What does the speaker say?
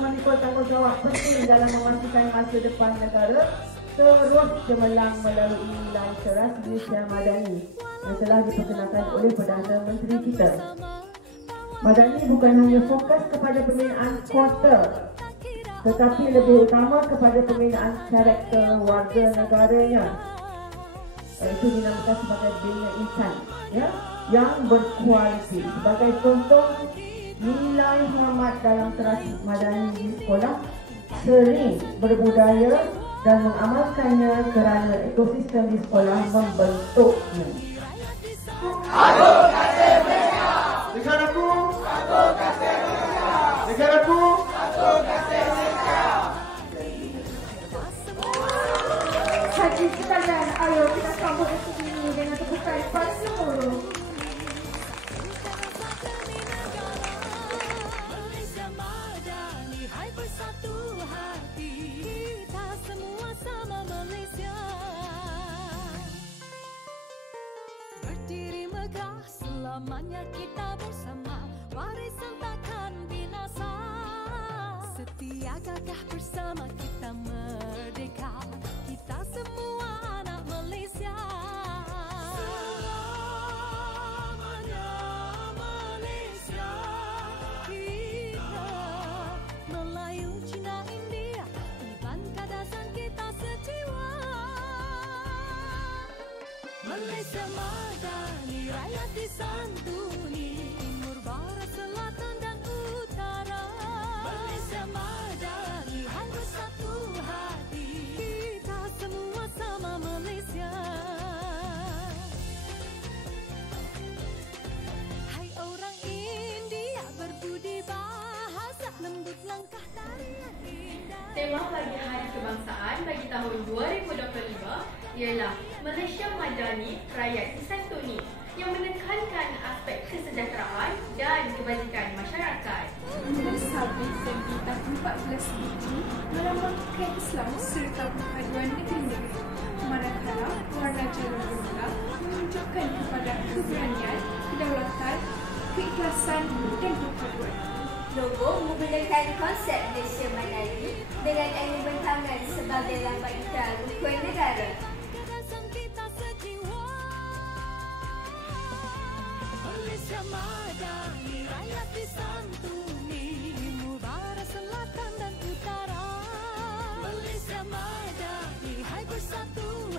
memikul tanggungjawab penting dalam memastikan masa depan negara terus cemerlang melalui nilai seras Malaysia Madani yang telah diperkenalkan oleh Perdana Menteri kita. Madani bukan hanya fokus kepada pembinaan kuota, tetapi lebih utama kepada pembinaan karakter warga negaranya. Itu dinamakan sebagai bina insan, ya, yang berkualiti. Sebagai contoh, nilai hormat dalam seras Madani di sekolah sering berbudaya dan mengamalkannya kerana ekosistem di sekolah membentuknya. Aku kasih mereka. Negaraku. Aku kasih mereka. Negaraku. Aku kasih mereka. Hadirin sekalian, ayo kita sambut detik ini dengan tepukan pasu. Berdiri megah, selamanya kita bersama, warisan takkan binasa. Setia gagah bersama kita merdeka, kita semua anak Malaysia. Selamanya Malaysia, kita Melayu, Cina, India, di Bangladesh kita sejiwa. Malaysia Madani, rakyat disantuni, timur, barat, selatan dan utara. Malaysia Madani, hai bersatu hati, kita semua sama Malaysia. Hai orang India, berbudi bahasa, lembut langkah tarian indah. Tema bagi Hari Kebangsaan bagi tahun 2025 ialah Malaysia Madani, Rakyat Disantuni, yang menekankan aspek kesejahteraan dan kebajikan masyarakat. Antara sabit dan bintang 14 biji melambangkan Islam serta perpaduan negeri-negeri, manakala warna jalur bermula menunjukkan kepada keberanian, kedaulatan, keikhlasan dan perpaduan. Logo menggunakan konsep Malaysia Madani dengan angin bentangan sebagai lambang ikrar rukun negara. Malaysia Madani, rakyat disantuni, timur, barat, selatan dan utara. Malaysia Madani, hai bersatu